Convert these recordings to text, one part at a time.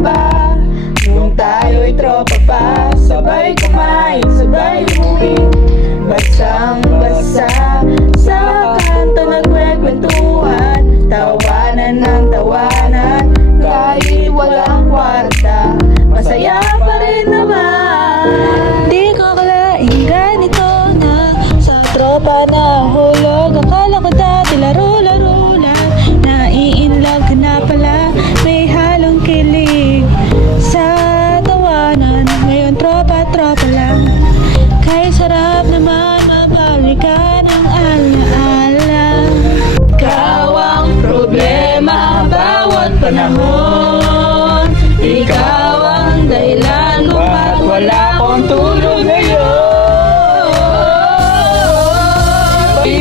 ba? Nung tayo'y tropa pa, sabay kumain, sabay umuwi, basang basa sa kanto nagkwekwentuhan, tawanan ng tawanan, kahit walang kwarta, masaya pa rin naman. Di ko akalaing ganito na sa tropa na hulog. Akala ko dati laro-laro lang, nai-inlove ka na pala, may halong kilig sa tawanan. Ngayon tropa-tropa lang, kahit sarap naman mabalikan ang alaala. Ikaw ang problema bawat panahon, ikaw ang dahilan kung ba't wala akong tulog ngayon.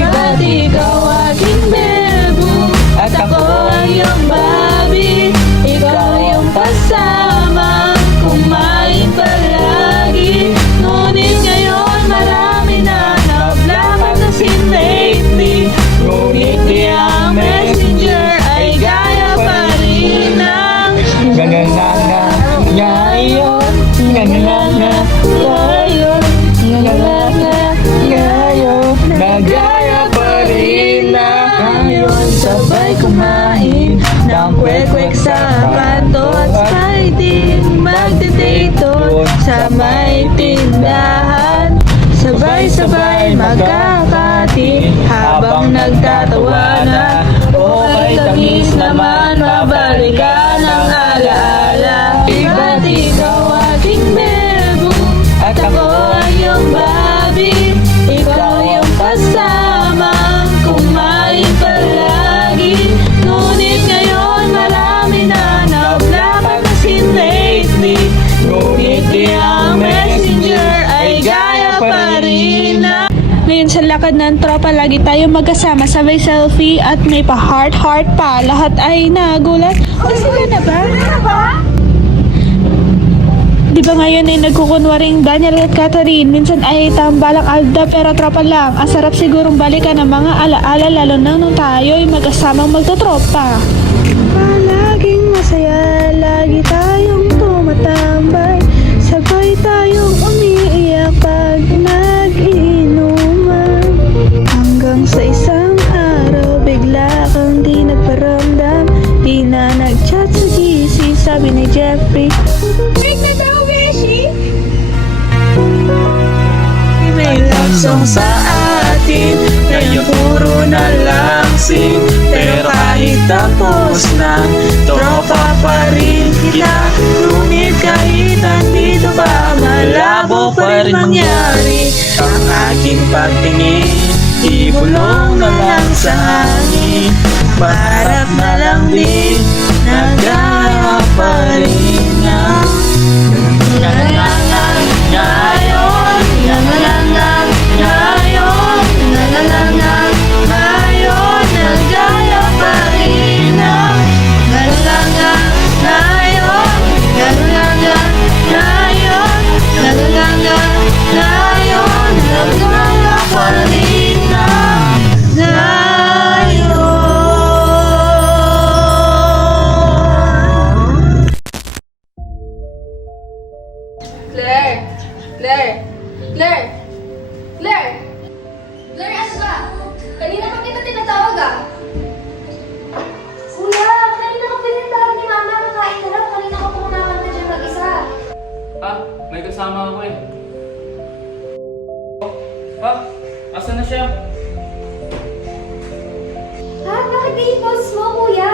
Ba't ikaw aking bebo at ako ang iyong babi, ikaw yung pasama kumain palagi, ngunit ngayon marami na nablakan na lately, ngunit di ang messenger ay gaya pa rin ng gananana ngayon, gananana ngayon, gananana ngayon, nagaya pa rin na ngayon. Sabay kumain ng kwek-kwek sa kanto at fighting magdedate sa may tindahan, sabay-sabay magkakati habang nagtatawanan. Okay, tamis naman mabalikan ang alaala. Ba't ikaw aking bebo at ako ang iyong babi, ikaw yung pasama kumain palagi, ngunit ngayon marami na nablakan na lately, ngunit di ang messenger ay gaya pa rin na. Ngayon sa lakad ng tropa, lagi tayo magkasama, sabay selfie at may pa heart pa. Lahat ay nagulat. Sila na ba? Di ba ngayon ay nagkukunwaring Daniel at Catherine? Minsan ay tambalang Alda pero tropa lang. Ang sarap sigurong balikan ng mga alaala, lalo na nung tayo'y magkasamang magtotropa. Palaging masaya, lagi tayong tumatambay, sabay tayong umiiyak pag nag-iinuman, hanggang sa isang araw bigla kang di nagparamdam, di na nag-chat sa GC, sabi ni Jeffrey, break na daw, Beshi! May love song sa atin, ngayon puro na lang sing, pero kahit tapos na, tropa pa rin kita, ngunit kahit andito pa, malabo pa rin mangyari ang aking pagtingin, ibulong na lang sa hangin, maharap na lang din, nagaya pa rin na ngayon, ngayon, ngayon, ngayon, nagaya pa rin na ngayon, ngayon, nagaya pa rin na ngayon. Claire! Claire! Claire! Claire! Claire, asa ka? Kanina pa kita tinatawag ah. Kuya, kanina ka pinatawag ni Mama. Makain ka lang. Kanina ka pumaman na dyan mag-isa. May kasama ako eh. Asan na siya? Ha? Bakit di i-post mo, Kuya?